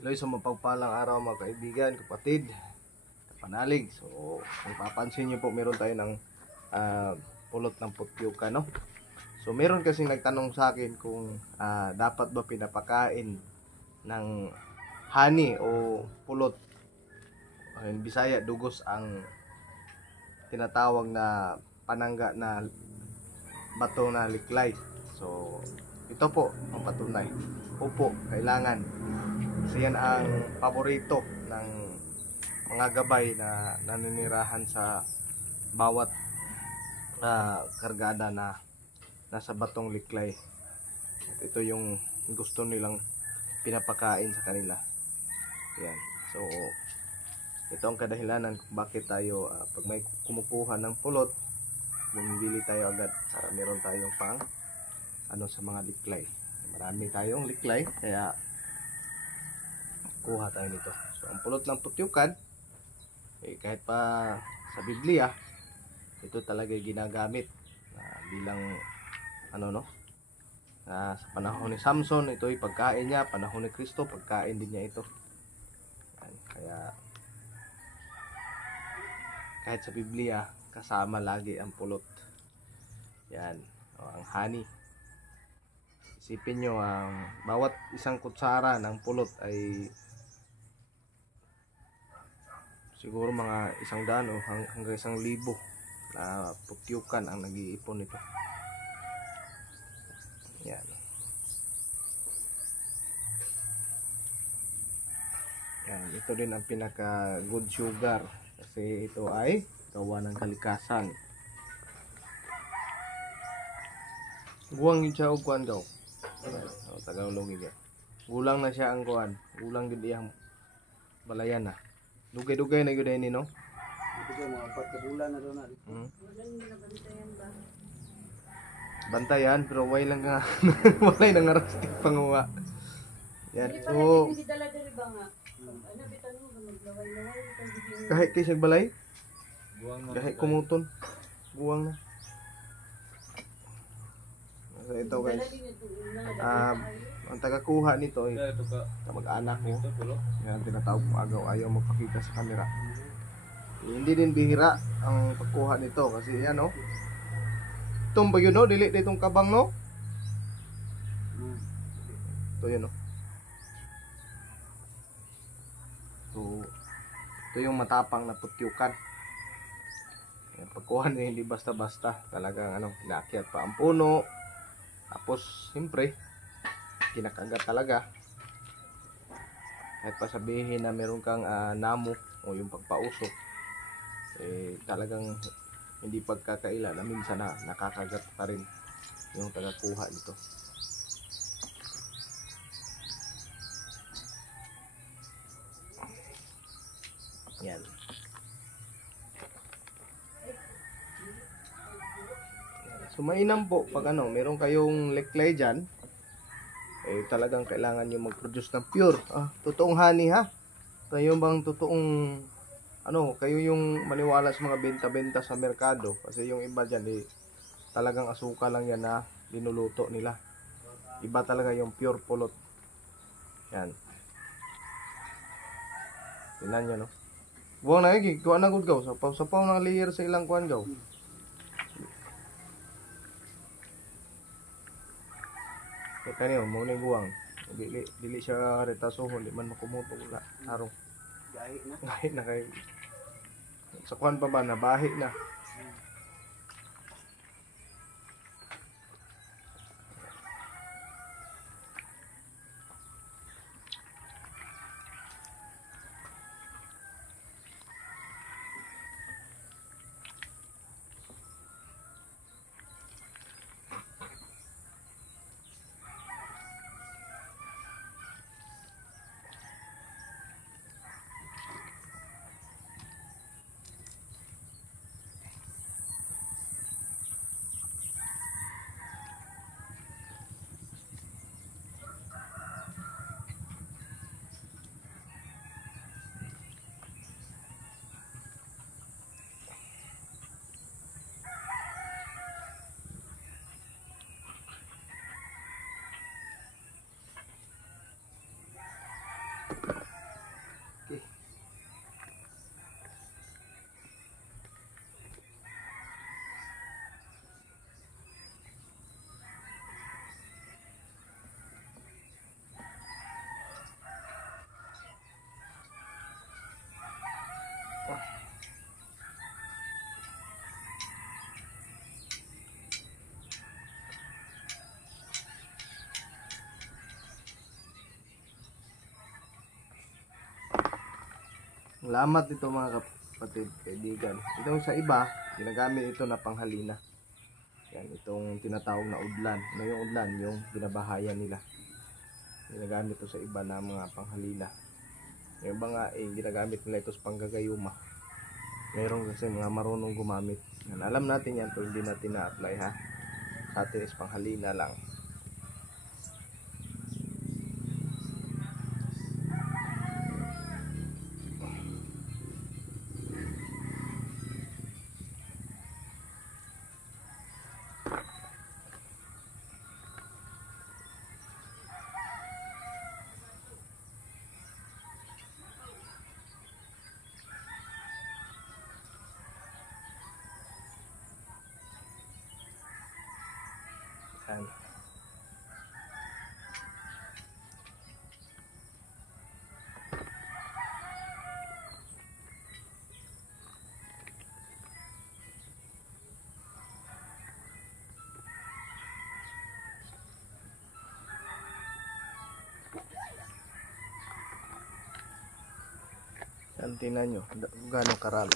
Hello, sa mapagpalang araw mga kaibigan, kapatid, panalig. So, kung papansin nyo po, meron tayo ng pulot ng putyukan, no? So, meron kasing nagtanong sa akin kung dapat ba pinapakain ng honey o pulot. In Bisaya, dugos ang tinatawag na panangga na bato na liklay. So, ito po ang patunay. Opo, kailangan. Kasi yan ang paborito ng mga gabay na naninirahan sa bawat kargada na nasa batong liklay. At ito yung gusto nilang pinapakain sa kanila. Yan. So, ito ang kadahilanan kung bakit tayo pag may kumukuha ng pulot, bumibili tayo agad para meron tayong pang sa mga liklay. Marami tayong liklay kaya kuha tayo nito. So, ang pulot ng putyukan kahit pa sa Biblia, ito talaga ginagamit bilang sa panahon ni Samson, ito ay pagkain niya. Panahon ni Kristo, pagkain din niya ito. Yan. Kaya kahit sa Biblia, kasama lagi ang pulot. Yan, ang honey. Isipin nyo, ang bawat isang kutsara ng pulot ay siguro mga 100 o hanggang 1,000 na putyukan ang nag-iipon nito. Yan. Yan, ito din ang pinaka good sugar kasi ito ay gawa ng kalikasan. Guwang yung siya o kuwan daw. Tagalog niya. Gulang na siya ang kuwan. Gulang din iyang balayan na. Dugay-dugay na yun no? Dugay mga 4 bulan na doon na. Bantayan, pero way lang nga. Walay nang arastik panguha. Yan. So, kahit kayo balay? Kahit kumuton. Guwang na. So, ito guys. Ang tagakuha nito ay mag-anak ko. Yan, tinatawag ko agaw. Ayaw magpakita sa camera. Hindi din bihira ang pagkuha nito kasi yan o. Itong ba yun o? Dili ditong kabang no? Ito yun o. So, ito yung matapang na putyukan. Yan, pagkuha niya hindi basta-basta. Talagang inaakyat pa ang puno. Tapos, siyempre, kinakagat talaga. Kahit pa sabihin na meron kang namo o yung pagpausok, talagang hindi pagkakaila na minsan na nakakagat pa rin yung tagakuha nito. Yan. So mainam po pag meron kayong liklay dyan, talagang kailangan nyo mag-produce ng pure. Totoong honey ha. Kayo bang totoong kayo yung maniwala sa mga benta-benta sa merkado. Kasi yung iba dyan talagang asukal lang yan na linuluto nila. Iba talaga yung pure pulot. Yan. Tingnan nyo no. Buwang na yung kuha na good gaw. Sapaw ng layer sa ilang kuhan gaw. Ito niyo, muna yung buwang. Dili siya retasuhon, di man makumuto wala. Tarong. Gahi na kayo. Sa kuhan pa ba, nabahi na. Salamat ito mga kapatid, kaibigan. Itong sa iba, ginagamit ito na panghalina. Yan, itong tinatawag na udlan. Ano yung udlan? Yung binabahayan nila. Ginagamit ito sa iba na mga panghalina. Yung iba nga, ginagamit nila ito sa panggagayuma. Meron kasi mga marunong gumamit. Yan, alam natin yan, pero hindi natin na-apply ha. Sa atin is panghalina lang. Yan. Yan, tingnan nyo gano'ng karami.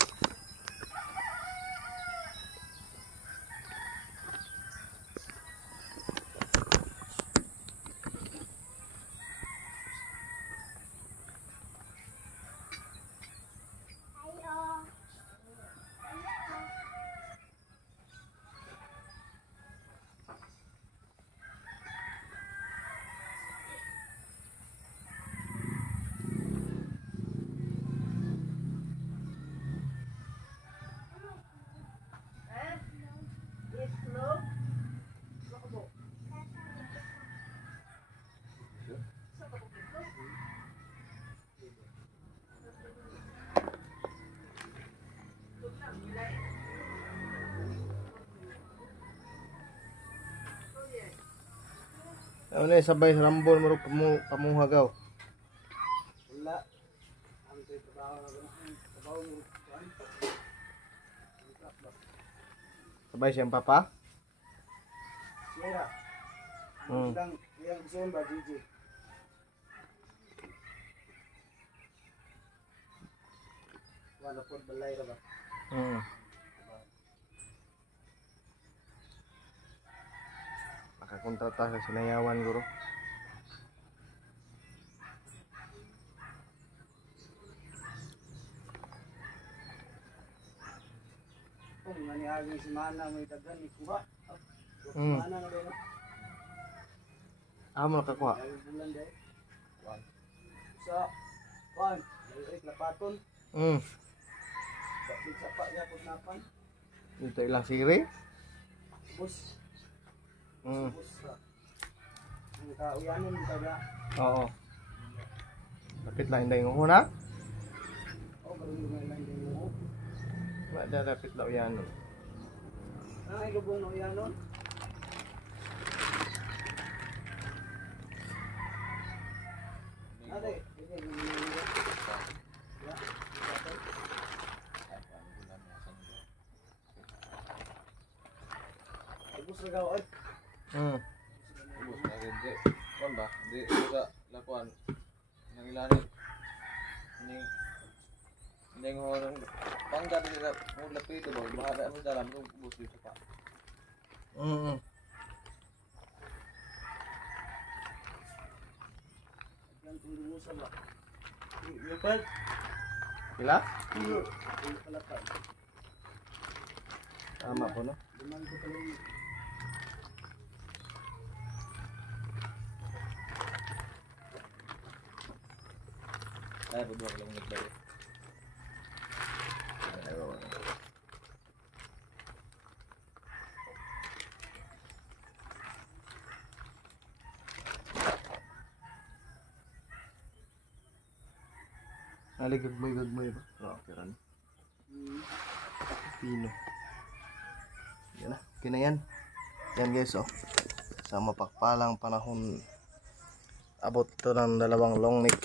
Ano na sabay sa rambol mo kamuhagaw. Wala. Ang trabaho na trabaho mo. Sabay siyang papa. Sira. Lang yang gusto ba DJ? Wala pod balay ra ba? Makakontrata sa sinayawan guro. Kung maniaging si Mana may daghan ikuha. Mana na ba? Amo nakakuha. Ay bulan day. Sa wan, ay lapaton. Bakit sa pa ya pod napan? Ito ilang siri. Bus. Bus. Ang kauyanon kita ba? Oo. Lapit lang inday ng una. Oh, karon nga lang din mo. Wala lapit daw yan. Ay lubong no yanon. Ate, bus na gawad. Ubus na rin, di. Kuan ba? Di sa lakuan. Nang ilanin. Hindi nga orang pangkat nila mo lapito ba? Bahada mo dalam kung ubus dito pa. Yan tulungan sa ba. Leopard? Pila? Iyo, ay palapad. Tama po no. Limang ko talong. Ay, budwa ko lang nagbayo. Gagmoy ba? Oo, okay ran. Pino. Yan na, okay na yan. Yan guys, oh. Sa mapagpalang panahon, abot ito ng 2 long neck.